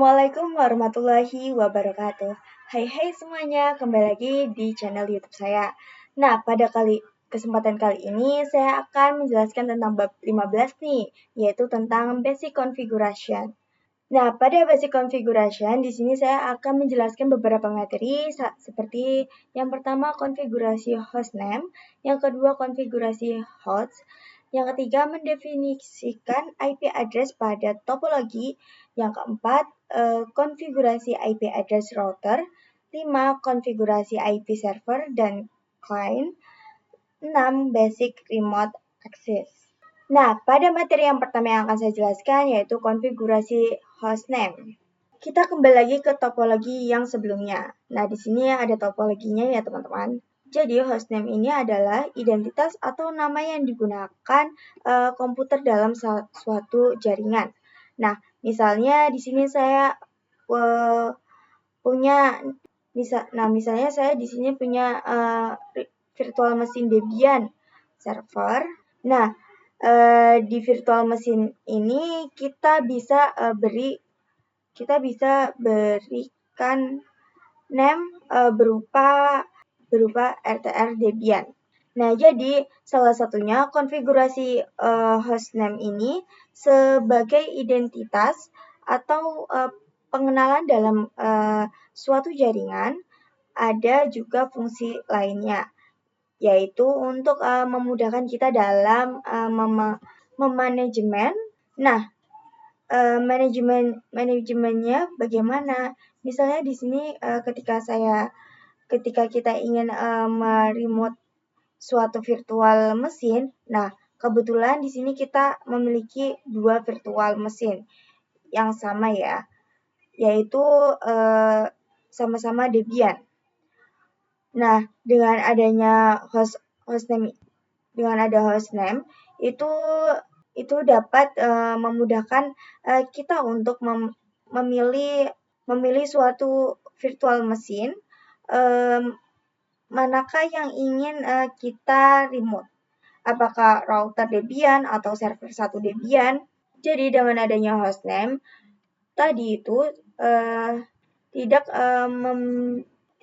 Assalamualaikum warahmatullahi wabarakatuh. Hai semuanya, kembali lagi di channel YouTube saya. Nah, pada kesempatan kali ini saya akan menjelaskan tentang bab 15 nih, yaitu tentang basic configuration. Nah, pada basic configuration di sini saya akan menjelaskan beberapa materi seperti yang pertama konfigurasi hostname, yang kedua konfigurasi host, yang ketiga mendefinisikan IP address pada topologi, yang keempat konfigurasi IP address router, 5 konfigurasi IP server dan client, 6 basic remote access. Nah, pada materi yang pertama yang akan saya jelaskan yaitu konfigurasi hostname. Kita kembali lagi ke topologi yang sebelumnya. Nah, di sini ada topologinya ya, teman-teman. Jadi, hostname ini adalah identitas atau nama yang digunakan komputer dalam suatu jaringan. Nah, misalnya di sini saya misalnya saya di sini punya virtual machine Debian server. Nah, di virtual machine ini kita bisa berikan name berupa RTR Debian. Nah, jadi salah satunya konfigurasi hostname ini sebagai identitas atau pengenalan dalam suatu jaringan. Ada juga fungsi lainnya, yaitu untuk memudahkan kita dalam memanajemen. Nah, manajemennya bagaimana? Misalnya di sini ketika kita ingin meremote suatu virtual mesin, nah kebetulan di sini kita memiliki dua virtual mesin yang sama ya, yaitu sama-sama Debian. Nah, dengan adanya hostname itu dapat memudahkan kita untuk memilih suatu virtual machine manakah yang ingin kita remote. Apakah router Debian atau server 1 Debian. Jadi dengan adanya hostname tadi itu tidak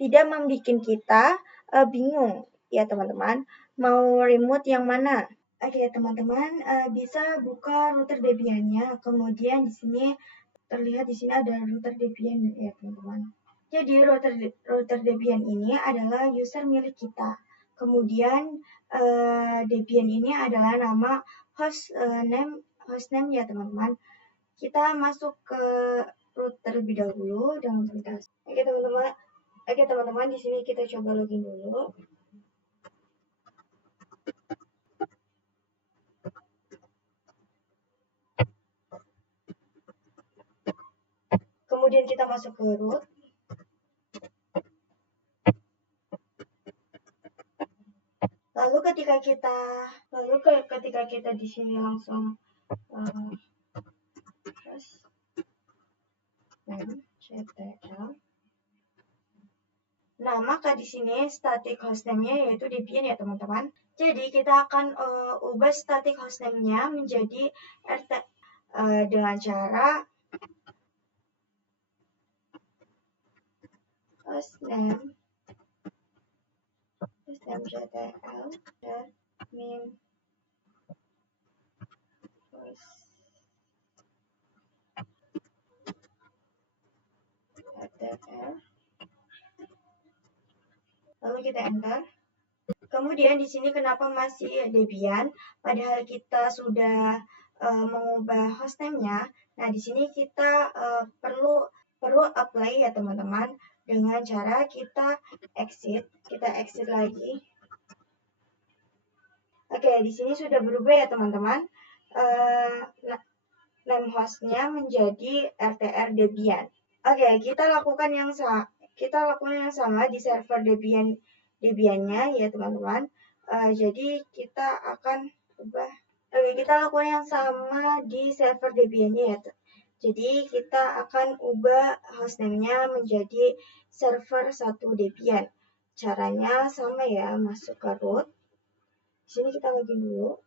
membuat kita bingung ya teman-teman, mau remote yang mana. Oke teman-teman, bisa buka router Debian-nya, kemudian di sini terlihat di sini ada router Debian ya teman-teman. Jadi router Debian ini adalah user milik kita. Kemudian Debian ini adalah nama hostname ya teman-teman. Kita masuk ke root terlebih dahulu dengan aplikasi. Oke teman-teman, di sini kita coba login dulu. Kemudian kita masuk ke root. Lalu ketika kita di sini langsung ctl. Nah, maka di sini static hostname-nya yaitu Debian ya teman-teman. Jadi kita akan ubah static hostname-nya menjadi dengan cara hostname ctl dan min rtr. Lalu kita enter. Kemudian di sini kenapa masih Debian, padahal kita sudah mengubah hostname-nya. Nah, di sini kita perlu apply ya teman-teman, dengan cara kita exit lagi. Oke, di sini sudah berubah ya teman-teman. Name hostnya menjadi RTR Debian. Oke, kita lakukan yang sama di server Debian-nya ya teman-teman. Jadi kita akan kita lakukan yang sama di server Debian-nya ya. Jadi kita akan ubah hostname-nya menjadi server 1 Debian. Caranya sama ya, masuk ke root. Di sini kita login dulu.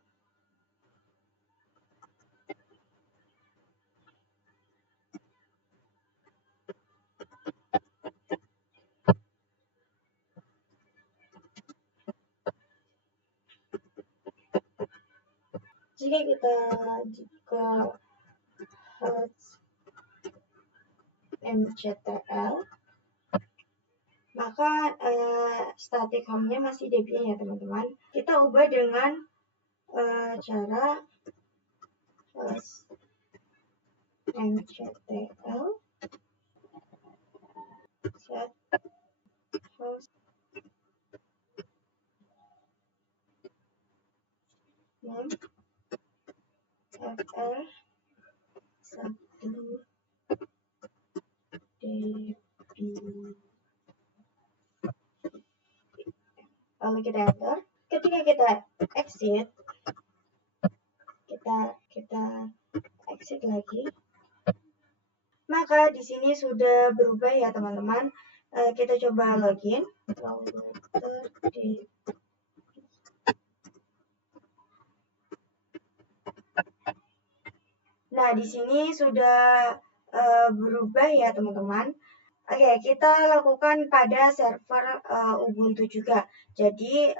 Jika host mctl, maka static home-nya masih Debian ya teman-teman. Kita ubah dengan cara host mctl set host name fr 1 db. Lalu kita enter. Ketika kita exit, kita exit lagi, maka di sini sudah berubah ya teman-teman. Kita coba login. Nah, di sini sudah berubah ya teman-teman. Oke, kita lakukan pada server Ubuntu juga. Jadi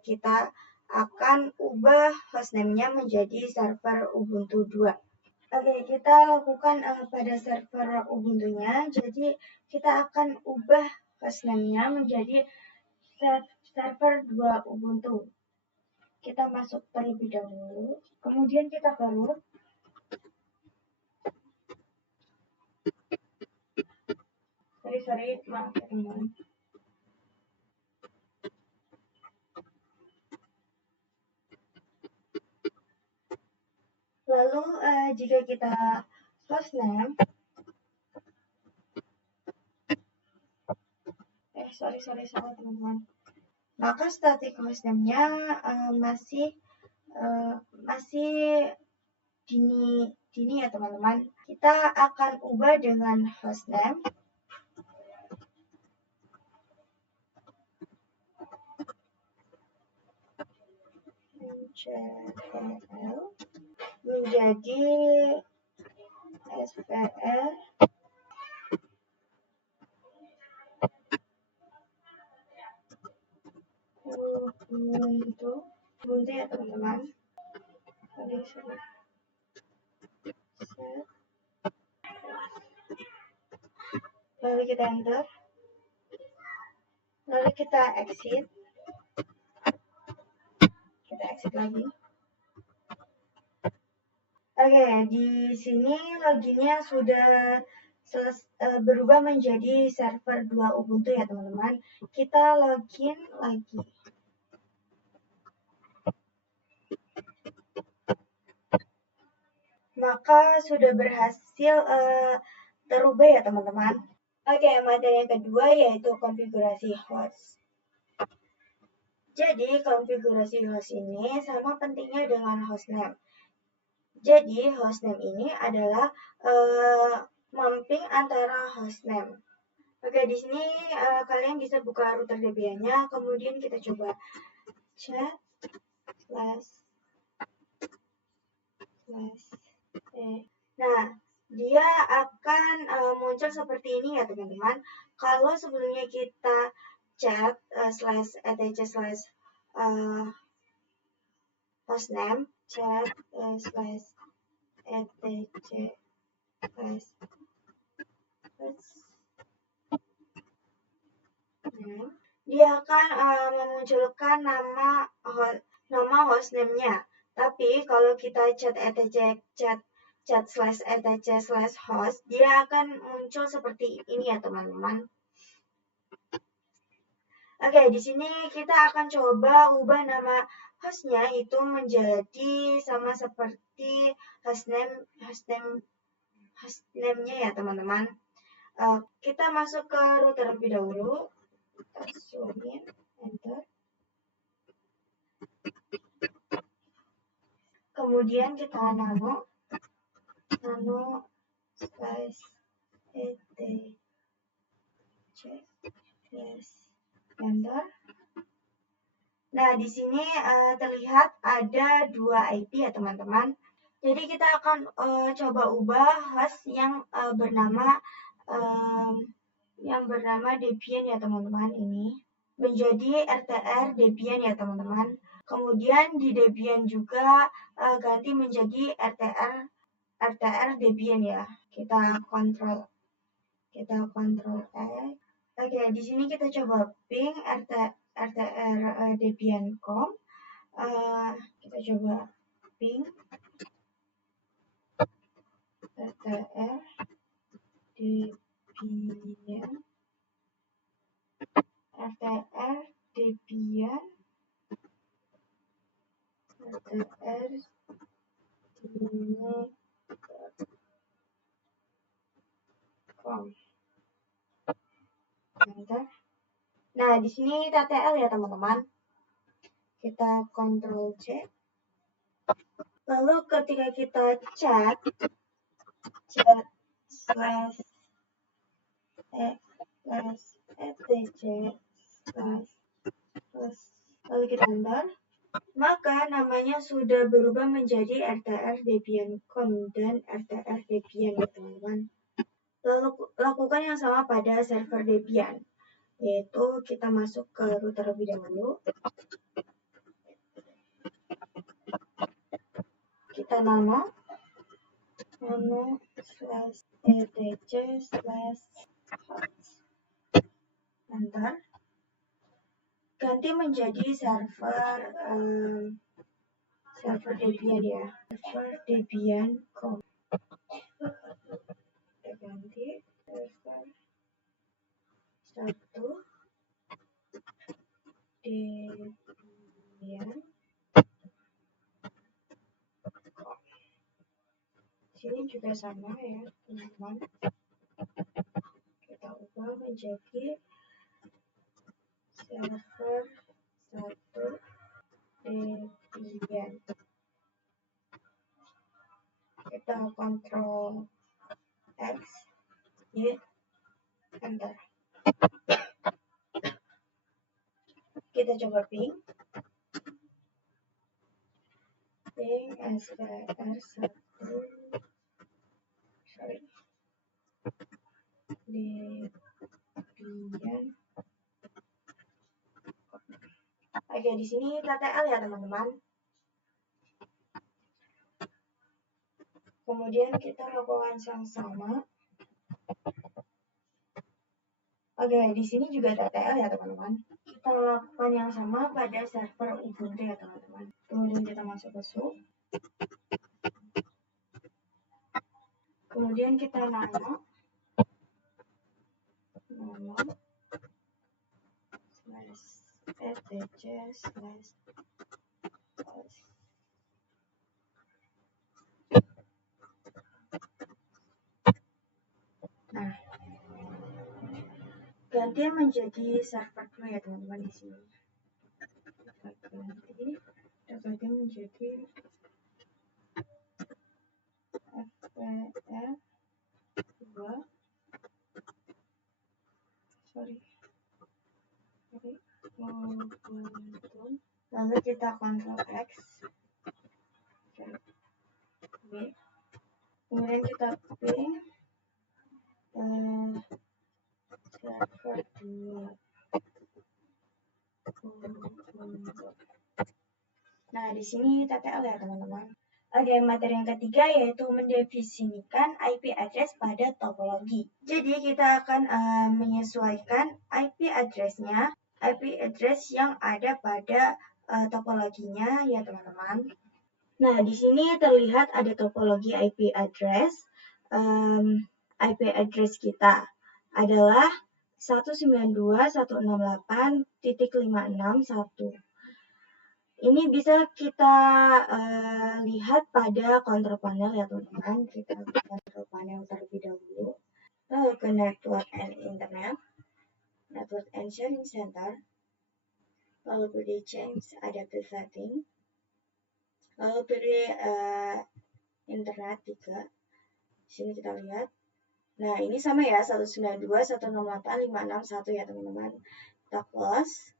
kita akan ubah hostname-nya menjadi server Ubuntu 2. Oke, kita lakukan pada server Ubuntu-nya. Jadi kita akan ubah hostname-nya menjadi server 2 Ubuntu. Kita masuk terlebih dahulu, kemudian kita ke root. Sorry, maaf teman-teman. Lalu jika kita hostname, sorry salah teman-teman. Maka static hostname-nya masih dini ya teman-teman. Kita akan ubah dengan hostname mctl menjadi svr Ubuntu ya teman-teman. Lalu kita enter, lalu kita exit lagi. Oke, di sini loginnya sudah berubah menjadi server 2 Ubuntu ya teman-teman. Kita login lagi. Maka sudah berhasil terubah ya teman-teman. Oke, materi yang kedua yaitu konfigurasi host. Jadi konfigurasi host ini sama pentingnya dengan hostname. Jadi hostname ini adalah mapping antara hostname. Oke, di sini kalian bisa buka router Debian-nya, kemudian kita coba chat Nah, dia akan muncul seperti ini ya teman-teman. Kalau sebelumnya kita chat /etc/ hostname chat /etc/ dia akan memunculkan nama hostname-nya. Tapi kalau kita chat /etc/host, dia akan muncul seperti ini ya teman-teman. Oke, di sini kita akan coba ubah nama hostnya itu menjadi sama seperti hostname-nya ya teman-teman. Kita masuk ke router terlebih dahulu. Kita zoom in, enter. Kemudian kita nano /etc/enter. Nah, di sini terlihat ada 2 IP ya teman-teman. Jadi kita akan coba ubah host yang bernama Debian ya teman-teman, ini menjadi RTR Debian ya teman-teman. Kemudian di Debian juga ganti menjadi RTR Debian ya. Kita kontrol X. Oke, di sini kita coba ping RTR Debian.com. Kita coba ping RTR Debian RTR Debian Enter. Nah, di sini TTL ya teman-teman. Kita Ctrl C. Lalu ketika kita chat slash etc lalu kita enter, maka namanya sudah berubah menjadi RTR Debian.com dan RTR Debian ya teman-teman. Lalu lakukan yang sama pada server Debian, yaitu kita masuk ke router terlebih dahulu. Kita nano slash etc slash host. Enter. Ganti menjadi server Debian ya. Server Debian.com. Kita ganti server 1 Debian. Sini juga sama ya teman-teman. Kita ubah menjadi server 1 Debian. Kita Ctrl X, Y, enter. Kita coba ping SPR 1 Debian. Oke, di sini TTL ya teman-teman. Kemudian kita lakukan yang sama. Oke, di sini juga TTL ya teman-teman. Kita lakukan yang sama pada server Ubuntu ya teman-teman. Kemudian kita masuk ke sup. Kemudian kita nano slash etc slash host. Nah, ganti menjadi server 2 ya teman-teman di sini. Kita ganti menjadi FPR 2. Lalu kita Ctrl X, kemudian kita ping server 2. Nah, di sini TTL ya teman-teman. Oke, materi yang ketiga yaitu mendefinisikan IP address pada topologi. Jadi kita akan menyesuaikan IP address-nya, IP address yang ada pada topologinya ya teman-teman. Nah, di sini terlihat ada topologi IP address. IP address kita adalah 192.168.561. Ini bisa kita lihat pada control panel ya teman-teman. Kita ke control panel terlebih dahulu. Lalu ke network and internet, network and sharing center. Lalu pilih change adaptive setting. Lalu pilih internet 3. Di sini kita lihat. Nah, ini sama ya 192.168.561 ya teman-teman. Kita close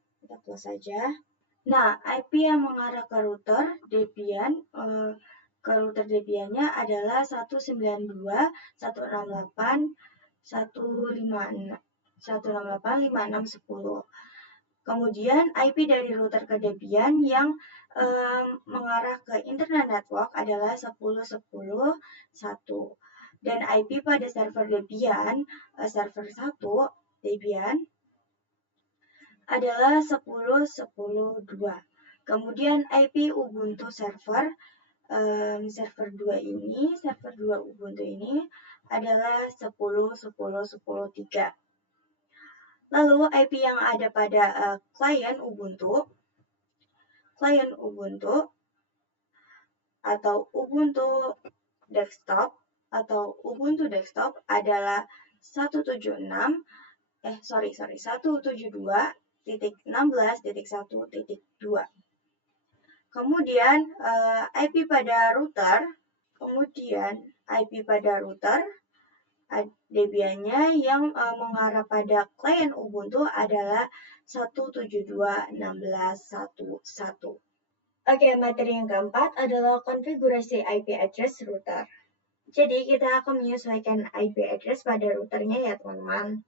saja. Nah, IP yang mengarah ke router Debian, ke router Debian-nya adalah 192.168.158.5610. Kemudian IP dari router ke Debian yang mengarah ke Internet Network adalah 10.10.1. Dan IP pada server Debian, server 1 Debian adalah 10.10.2. Kemudian IP Ubuntu server server 2 Ubuntu ini adalah 10.10.10.3. Lalu IP yang ada pada klien Ubuntu atau Ubuntu desktop adalah 172.16.1.2. Kemudian IP pada router Debian-nya yang mengarah pada klien Ubuntu adalah 172.16.1.1. Oke, materi yang keempat adalah konfigurasi IP address router. Jadi kita akan menyesuaikan IP address pada routernya ya teman-teman.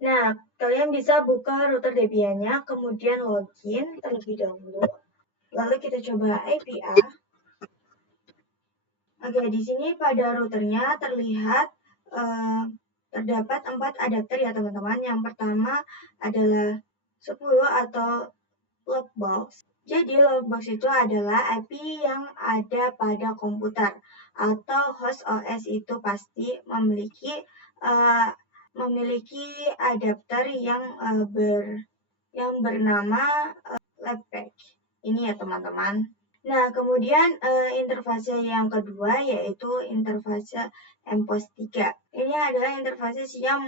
Nah, kalian bisa buka router Debian-nya, kemudian login terlebih dahulu. Lalu kita coba IPA. Oke, di sini pada routernya terlihat terdapat 4 adapter ya teman-teman. Yang pertama adalah 10 atau logbox. Jadi logbox itu adalah IP yang ada pada komputer atau host OS itu pasti memiliki adapter yang bernama labpack. Ini ya teman-teman. Nah, kemudian interfase yang kedua yaitu interfase MPOS 3. Ini adalah interfase yang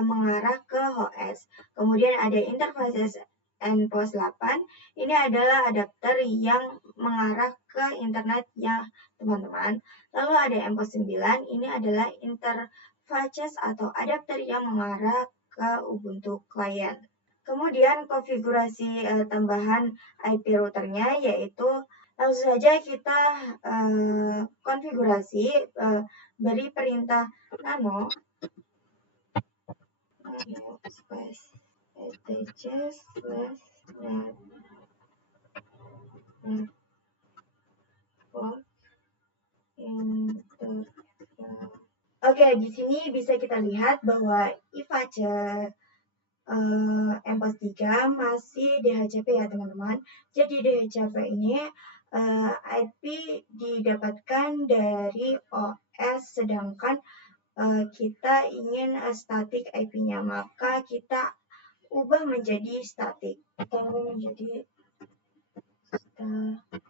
mengarah ke OS. Kemudian ada interfase MPOS 8. Ini adalah adapter yang mengarah ke internet ya teman-teman. Lalu ada MPOS 9. Ini adalah interfaces atau adapter yang mengarah ke Ubuntu client. Kemudian konfigurasi tambahan IP routernya yaitu langsung saja kita konfigurasi beri perintah nano space etc/net network interval. Oke, di sini bisa kita lihat bahwa IVACE MPOS 3 masih DHCP ya teman-teman. Jadi DHCP ini IP didapatkan dari OS, sedangkan kita ingin static IP-nya, maka kita ubah menjadi static atau menjadi static.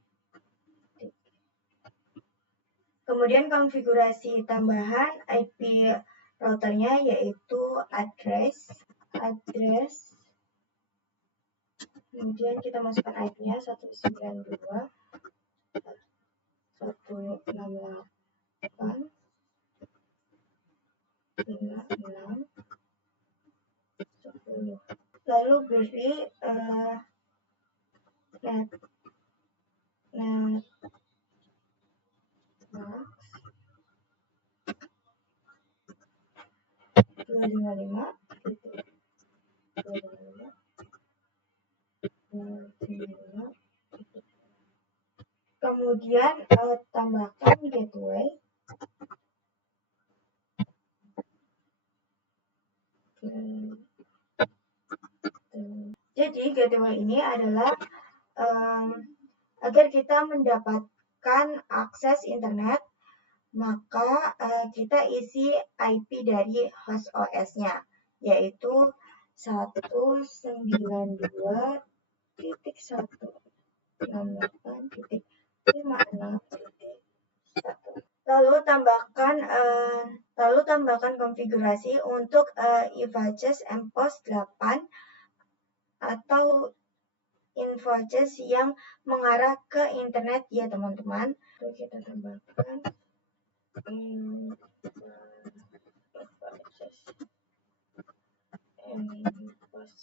Kemudian konfigurasi tambahan IP routernya yaitu address. Kemudian kita masukkan IP-nya 192.168.56.10. Lalu beri netmax 255.255. Kemudian tambahkan gateway. Jadi gateway ini adalah agar kita mendapatkan akses internet, maka kita isi IP dari host OS-nya, yaitu 192.168.56.1. Lalu tambahkan konfigurasi untuk IVACES MPOS 8 atau InfoCES yang mengarah ke internet ya teman-teman. Lalu kita tambahkan InfoCES MPOS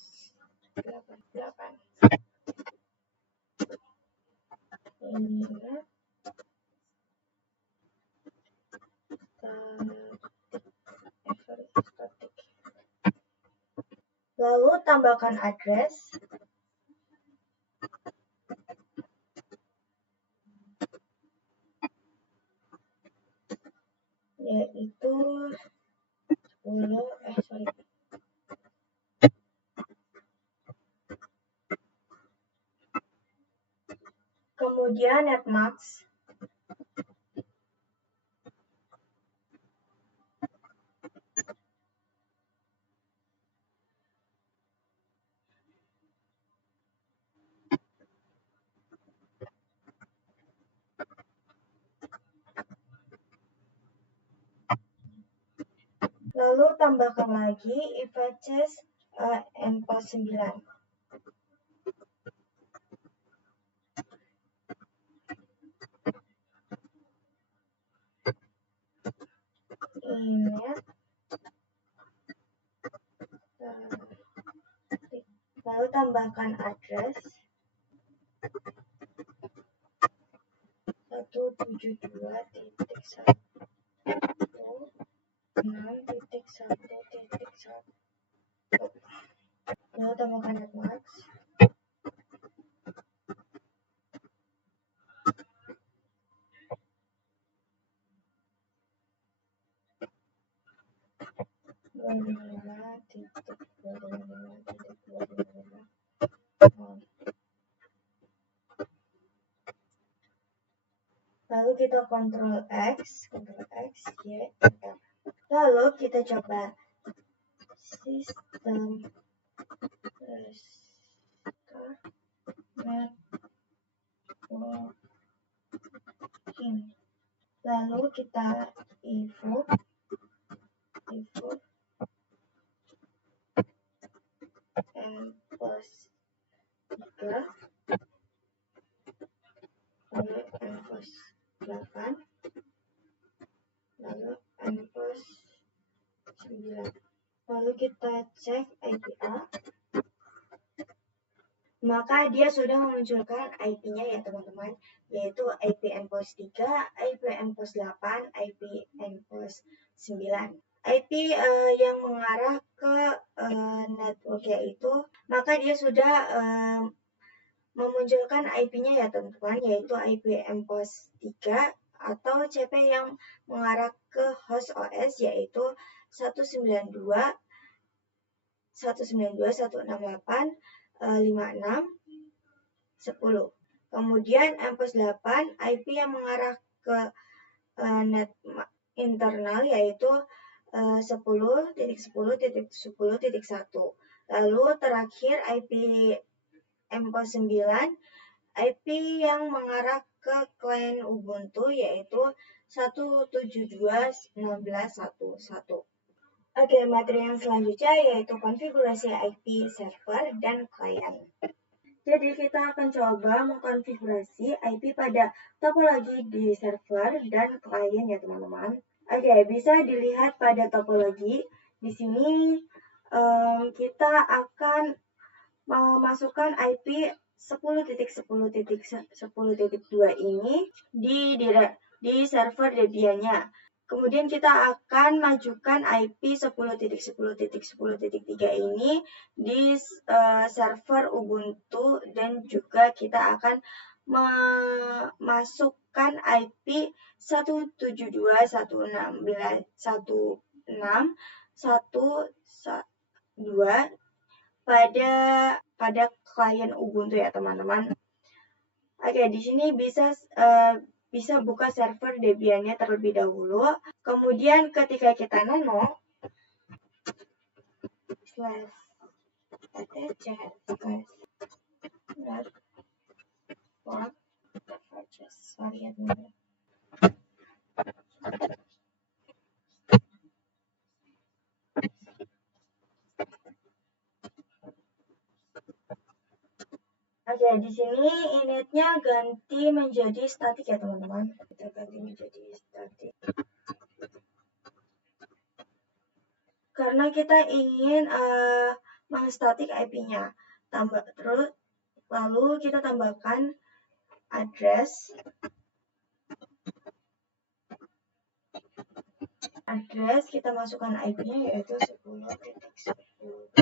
8. Internet static. Lalu tambahkan address, yaitu 10, kemudian netmax, lalu tambahkan lagi IPCS NPOS 9. Init, lalu tambahkan address 172.1.6.1.1, lalu tambahkan netmax, lalu kita Ctrl X, Y, enter. Lalu kita coba sistem restart networking. Lalu kita invoke NPOS 3, lalu NPOS 8, lalu NPOS 9. Lalu kita cek IPA, maka dia sudah memunculkan IP-nya ya teman-teman, yaitu IP NPOS 3, IP NPOS 8, IP NPOS 9. IP yang mengarah ke network yaitu, maka dia sudah memunculkan IP-nya ya teman-teman, yaitu IP NPOS 3 atau CP yang mengarah ke host OS yaitu 192.168.56.10. Kemudian NPOS 8 IP yang mengarah ke net internal yaitu 10.10.10.1. Lalu terakhir IP NPOS 9 IP yang mengarah ke klien Ubuntu yaitu 172.16.1.1. Oke, materi yang selanjutnya yaitu konfigurasi IP server dan klien. Jadi kita akan coba mengkonfigurasi IP pada topologi di server dan klien ya teman-teman. Oke, bisa dilihat pada topologi. Di sini kita akan memasukkan IP 10.10.10.2 ini di server Debian-nya. Kemudian kita akan majukan IP 10.10.10.3 ini di server Ubuntu dan juga kita akan memasukkan IP 172.168.1.6.1.2 pada klien Ubuntu ya teman-teman. Oke, di sini bisa buka server Debian-nya terlebih dahulu. Kemudian ketika kita nano Oke, di sini initnya ganti menjadi statik ya teman-teman. Kita ganti menjadi statik. Karena kita ingin mengstatik IP-nya. Lalu kita tambahkan address kita masukkan IP-nya yaitu 10.10.10.2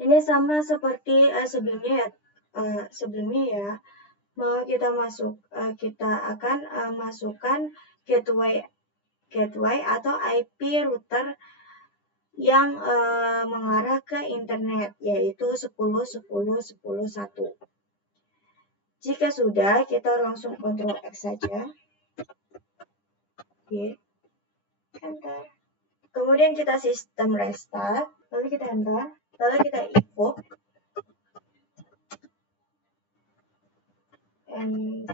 Ini sama seperti sebelumnya ya. Mau kita akan masukkan gateway atau IP router yang mengarah ke internet, yaitu 10.10.10.1. Jika sudah, kita langsung Ctrl X saja. Oke, enter. Kemudian kita sistem restart, lalu kita enter, lalu kita evoke, and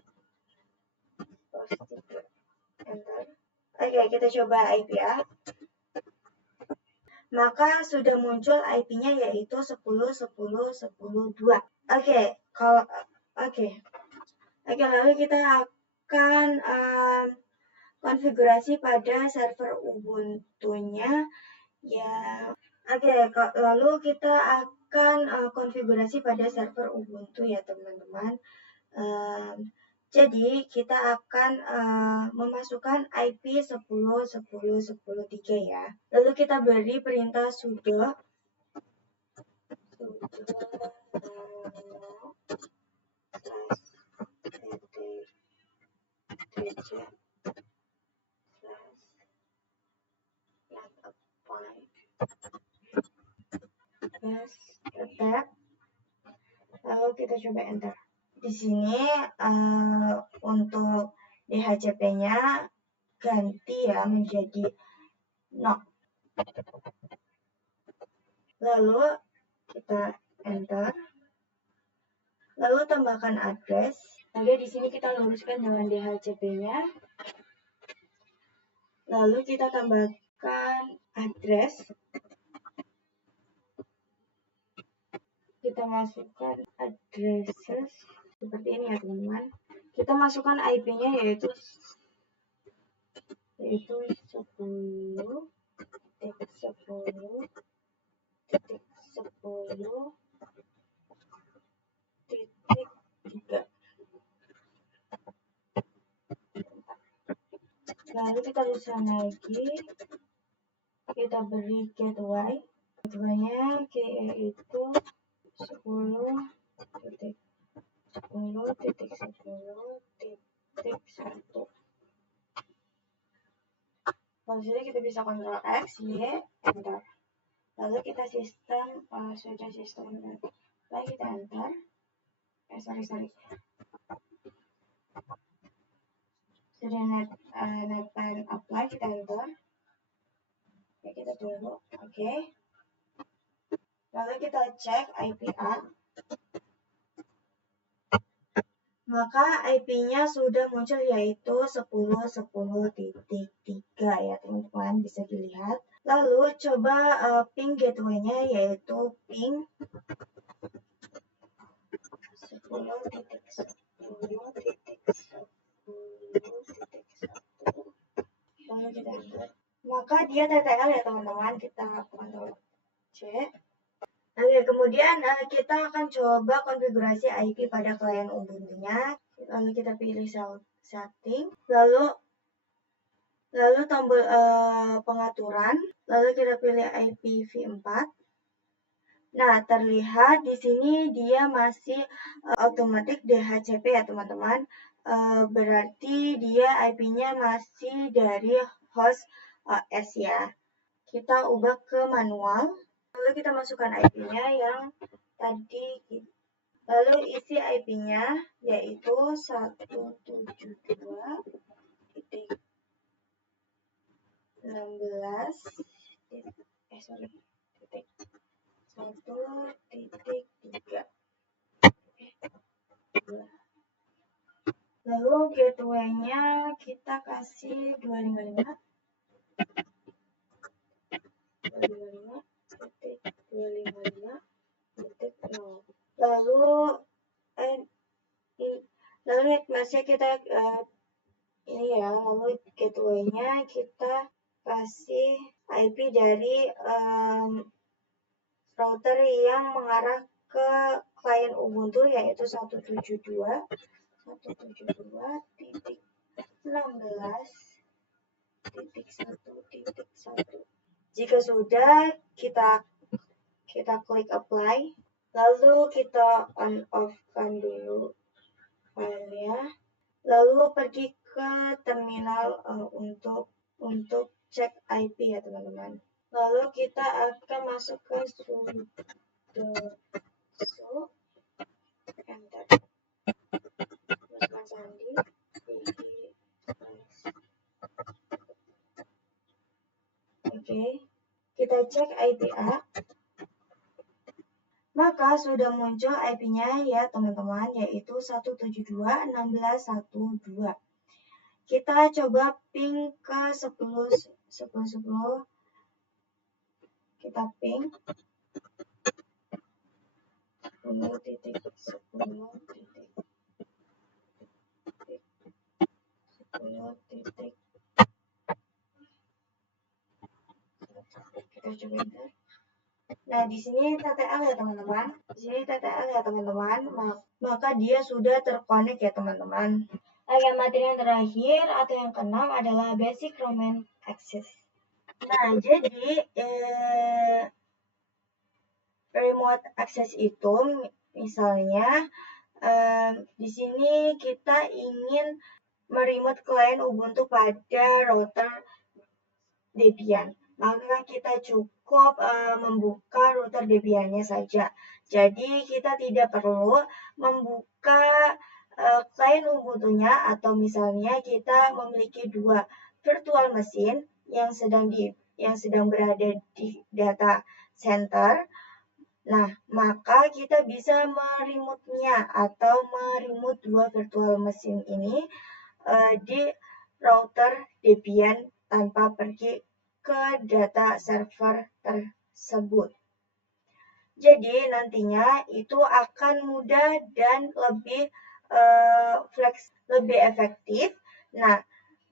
enter. Oke, kita coba IP ya. Maka sudah muncul IP-nya yaitu 10.10.10.2. Oke, lalu kita akan konfigurasi pada server Ubuntu-nya ya. Lalu kita akan konfigurasi pada server Ubuntu ya teman-teman. Jadi kita akan memasukkan IP 10.10.10.3 ya. Lalu kita beri perintah sudo lalu kita coba enter. Di sini untuk DHCP-nya ganti ya menjadi 0. Lalu kita enter. Lalu tambahkan address. Lalu di sini kita luruskan dengan DHCP-nya. Lalu kita tambahkan address. Kita masukkan addresses seperti ini ya teman-teman. Kita masukkan IP-nya yaitu 10.10.10.3. Lalu kita luruskan lagi. Kita beri gateway. Gateway-nya yaitu 10.10.10.1. Lalu kita bisa Ctrl X, Y, enter. Lalu kita sudah sistem lagi kita enter. Sorry. Sudah netpan apply, kita enter. Oke, kita tunggu. Oke. Lalu kita cek IP A. Maka IP-nya sudah muncul yaitu 10.10.3 ya teman-teman, bisa dilihat. Lalu coba ping gateway-nya yaitu ping 10.10.10.1. Lalu kita enter. Maka dia TTL ya teman-teman, kita Ctrl C. Oke, kemudian kita akan coba konfigurasi IP pada klien Ubuntu-nya. Lalu kita pilih setting, lalu tombol pengaturan, lalu kita pilih IPv4. Nah, terlihat di sini dia masih automatic DHCP ya teman-teman. Berarti dia IP-nya masih dari host OS ya. Kita ubah ke manual. Lalu kita masukkan IP-nya yang tadi. Lalu isi IP-nya yaitu 172.1.3. Lalu gateway-nya kita kasih 255.255.0. Lalu netmask-nya kita ini ya. Lalu gateway-nya kita kasih IP dari router yang mengarah ke klien Ubuntu yaitu 172.16.1.1. Jika sudah, kita kita klik apply, lalu kita on off-kan dulu filenya, lalu pergi ke terminal untuk cek IP ya teman-teman. Lalu kita akan masuk ke sudo enter masukkan sandi oke, kita cek IPA, maka sudah muncul IP-nya ya teman-teman, yaitu 172.16.1.2. Kita coba ping ke 10.10.10, kita ping 10.10.10. Kita coba enter. Nah, di sini TTL ya teman-teman. Maka dia sudah terkonek ya teman-teman. Oke, materi yang terakhir atau yang keenam adalah basic remote access. Nah, jadi remote access itu misalnya di sini kita ingin meremote klien Ubuntu pada router Debian, maka kita cukup membuka router Debian-nya saja. Jadi kita tidak perlu membuka klien Ubuntu-nya, atau misalnya kita memiliki dua virtual machine yang sedang berada di data center. Nah, maka kita bisa meremote-nya atau meremote dua virtual machine ini di router Debian tanpa pergi ke data server tersebut. Jadi nantinya itu akan mudah dan lebih lebih efektif. Nah,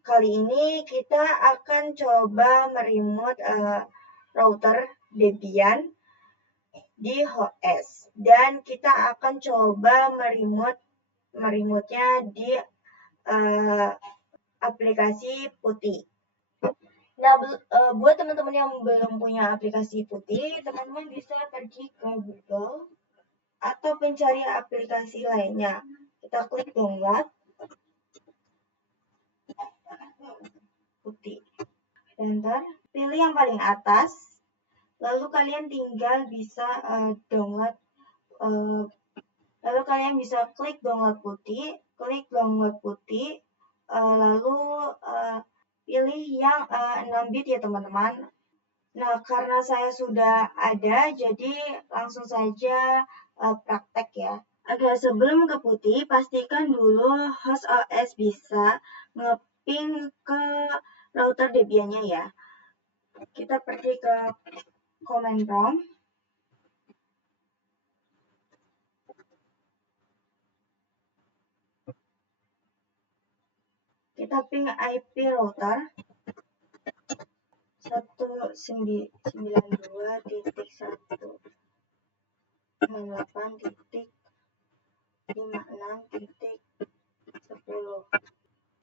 kali ini kita akan coba meremote router Debian di OS, dan kita akan coba meremote-nya di aplikasi Putih. Nah, buat teman-teman yang belum punya aplikasi Putih, teman-teman bisa pergi ke Google atau pencari aplikasi lainnya. Kita klik download Putih. Enter, pilih yang paling atas, lalu kalian tinggal bisa download. Lalu kalian bisa klik download Putih, lalu pilih yang 6 bit ya teman-teman. Nah, karena saya sudah ada, jadi langsung saja praktek ya. Oke, sebelum ke Putih, pastikan dulu host OS bisa ngeping ke router Debian-nya ya. Kita pergi ke command prompt. Kita ping IP router 192.168.56.10.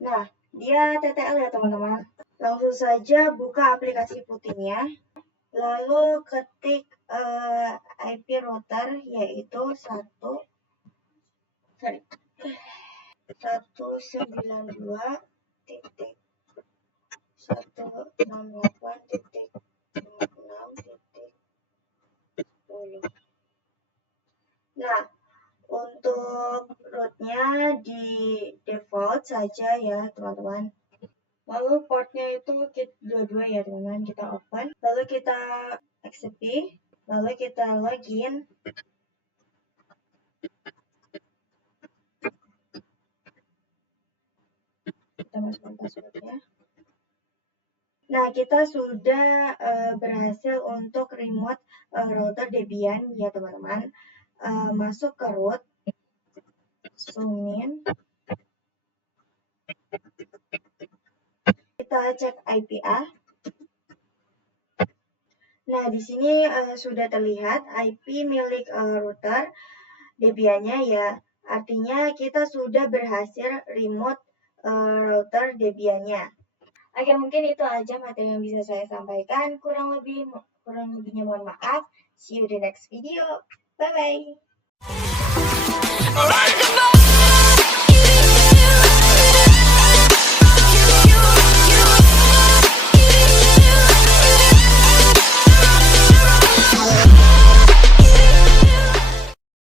Nah, dia TTL ya teman-teman. Langsung saja buka aplikasi Putihnya, lalu ketik IP router yaitu 192.168.56.10. Nah, untuk rootnya di default saja ya teman-teman. Lalu portnya itu dua-dua ya teman-teman, kita open, lalu kita XP, lalu kita login. Kita masukkan passwordnya. Nah, kita sudah berhasil untuk remote router Debian ya teman-teman. Masuk ke root, zoom in, kita cek IPA. Nah, di sini sudah terlihat IP milik router Debian-nya ya. Artinya kita sudah berhasil remote router Debian-nya. Oke, mungkin itu aja materi yang bisa saya sampaikan. Kurang lebihnya mohon maaf. See you in the next video. Bye-bye.